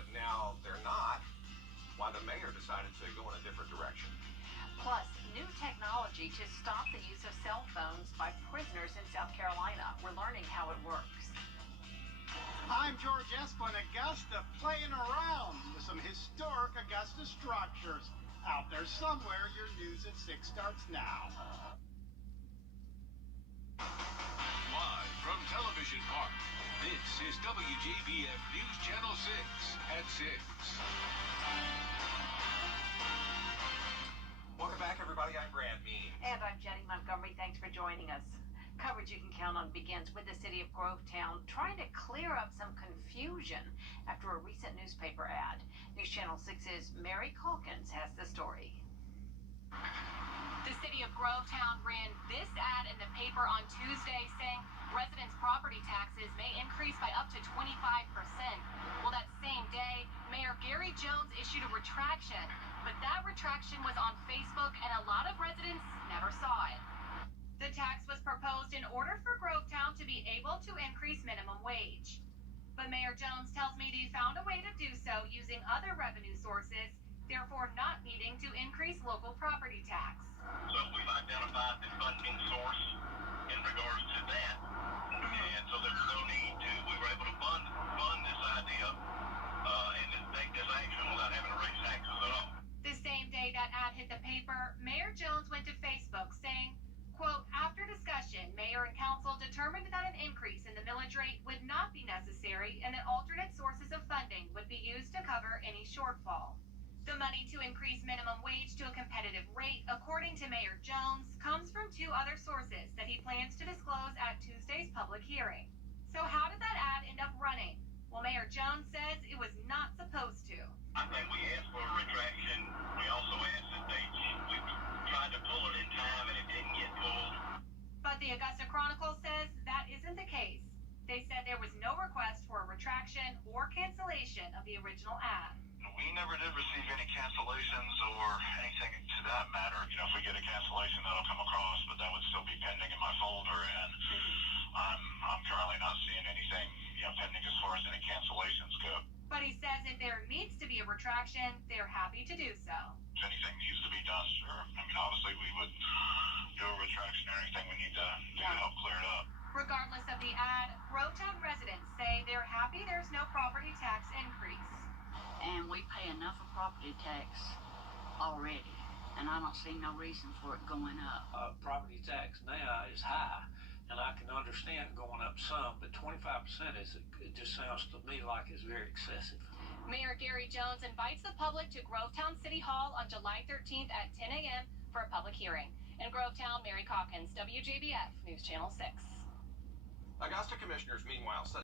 but now they're not. Why the mayor decided to go in a different direction. Plus, new technology to stop the use of cell phones by prisoners in South Carolina. We're learning how it works. I'm Wjbf in Augusta, playing around with some historic Augusta structures. Out there somewhere, your news at 6 starts now. Live from Television Park, this is Wjbf News Channel 6 at 6. Welcome back, everybody. I'm Brad Mean. And I'm Jenny Montgomery. Thanks for joining us. Coverage you can count on begins with the city of Grovetown trying to clear up some confusion after a recent newspaper ad. News Channel 6's Mary Calkins has the story. The city of Grovetown ran this ad in the paper on Tuesday saying residents' property taxes may increase by up to 25%. Well, that same day, Mayor Gary Jones issued a retraction, but that retraction was on Facebook and a lot of residents never saw it. The tax was proposed in order for Grovetown to be able to increase minimum wage. But Mayor Jones tells me they found a way to do so using other revenue sources, therefore not needing to increase local property tax. So we've identified the funding source in regards to that, and so there's no need to, we were able to fund this idea and take this action without having to raise taxes at all. The same day that ad hit the paper, Mayor Jones went to Facebook saying, quote, after discussion, Mayor and Council determined that an increase in the millage rate would not be necessary and that alternate sources of funding would be used to cover any shortfall. The money to increase minimum wage to a competitive rate, according to Mayor Jones, comes from two other sources that he plans to disclose at Tuesday's public hearing. So how did that ad end up running? Well, Mayor Jones says it was not supposed to. And we asked for a retraction. We also asked that we tried to pull it in time and it didn't get pulled. But the Augusta Chronicle says that isn't the case. They said there was no request for a retraction or cancellation of the original ad. We never did receive any cancellations or anything to that matter. You know, if we get a cancellation, that'll come across, but that would still be pending in my folder, and I'm currently not seeing anything, pending as far as any cancellations go. But he says if there needs to be a retraction, they're happy to do so. If anything needs to be done, sure. I mean, obviously we would do a retraction or anything we need to do to help clear it up. Regardless of the ad, Grovetown residents say they're happy there's no property tax increase. And we pay enough of property tax already, and I don't see no reason for it going up. Property tax now is high, and I can understand going up some, but 25% it just sounds to me like it's very excessive. Mayor Gary Jones invites the public to Grovetown City Hall on July 13th at 10 a.m. for a public hearing. In Grovetown, Mary Calkins, WJBF News Channel 6. Augusta commissioners, meanwhile, said